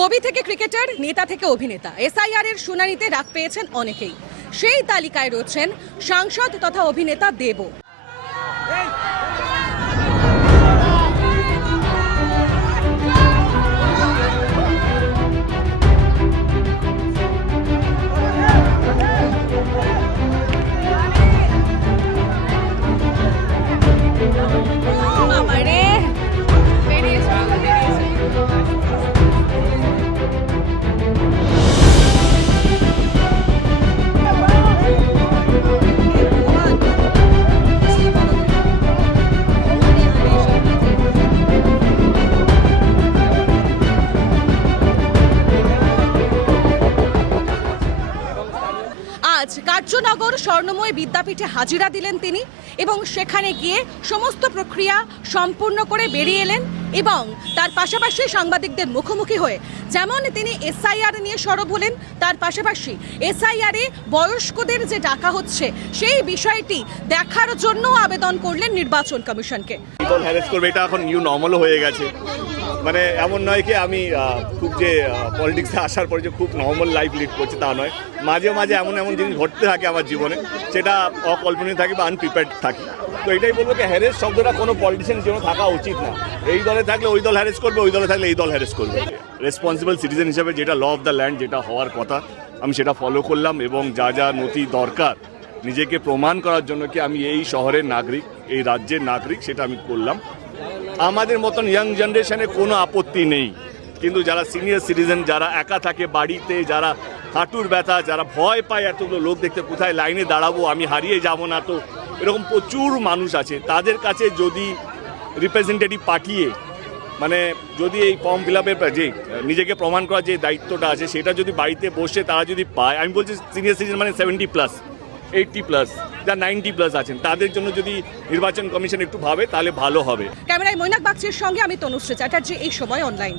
কবি থেকে ক্রিকেটার, নেতা থেকে অভিনেতা, এসআইআর এর শুনানিতে ডাক পেয়েছেন অনেকেই। সেই তালিকায় রয়েছেন সাংসদ তথা অভিনেতা দেবও। আজ কার্যনগর স্বর্ণময় বিদ্যাপীঠে হাজিরা দিলেন তিনি এবং সেখানে গিয়ে সমস্ত প্রক্রিয়া সম্পূর্ণ করে বেরিয়ে এলেন এবং তার পাশাপাশি সাংবাদিকদের মুখোমুখি হয়ে যেমন তিনি এসআইআর নিয়ে সরব হলেন, তার পাশাপাশি এসআইআরে বয়স্কদের যে ডাকা হচ্ছে সেই বিষয়টি দেখার জন্য আবেদন করলেন নির্বাচন কমিশনকে। হ্যারেস করবে এটা এখন নিউ নর্মাল হয়ে গেছে। মানে এমন নয় কি আমি খুব যে পলিটিক্সে আসার পরে যে খুব নর্মাল লাইফ লিড করছি তা নয়। মাঝে মাঝে এমন এমন জিনিস ঘটতে থাকে আমার জীবনে, সেটা অকল্পনীয় থাকে বা আনপ্রিপেয়ার্ড থাকি। তো এটাই বলবো কি হ্যারেস শব্দটা কোনো পলিটিশিয়ানের জন্য থাকা উচিত না। এই দলে থাকলে ওই দল হ্যারেস করবে, ওই দলে থাকলে এই দল হ্যারেস করবে। রেসপন্সিবল সিটিজেন হিসেবে যেটা ল অফ দ্য ল্যান্ড যেটা হওয়ার কথা আমি সেটা ফলো করলাম এবং যা যা নথি দরকার নিজেকে প্রমাণ করার জন্য কি আমি এই শহরের নাগরিক, এই রাজ্যের নাগরিক, সেটা আমি করলাম। আমাদের মতন ইয়াং জেনারেশনে কোনো আপত্তি নেই, কিন্তু যারা সিনিয়র সিটিজেন, যারা একা থাকে বাড়িতে, যারা হাঁটুর ব্যথা, যারা ভয় পায় এতগুলো লোক দেখতে, কোথায় লাইনে দাঁড়াবো, আমি হারিয়ে যাব না তো, এরকম প্রচুর মানুষ আছে। তাদের কাছে যদি রিপ্রেজেন্টেটিভ পাঠিয়ে মানে যদি এই ফর্ম ফিল আপের যে নিজেকে প্রমাণ করার যে দায়িত্বটা আছে সেটা যদি বাড়িতে বসে তারা যদি পায়, আমি বলছি সিনিয়র সিটিজেন মানে 70+, 80+, যা 90+ আছেন, তাদের জন্য যদি নির্বাচন কমিশন একটু ভাবে তাহলে ভালো হবে। ক্যামেরায় মৈনাক বাগচির সঙ্গে আমি তনুশ্রী চ্যাটার্জি, এই সময় অনলাইন।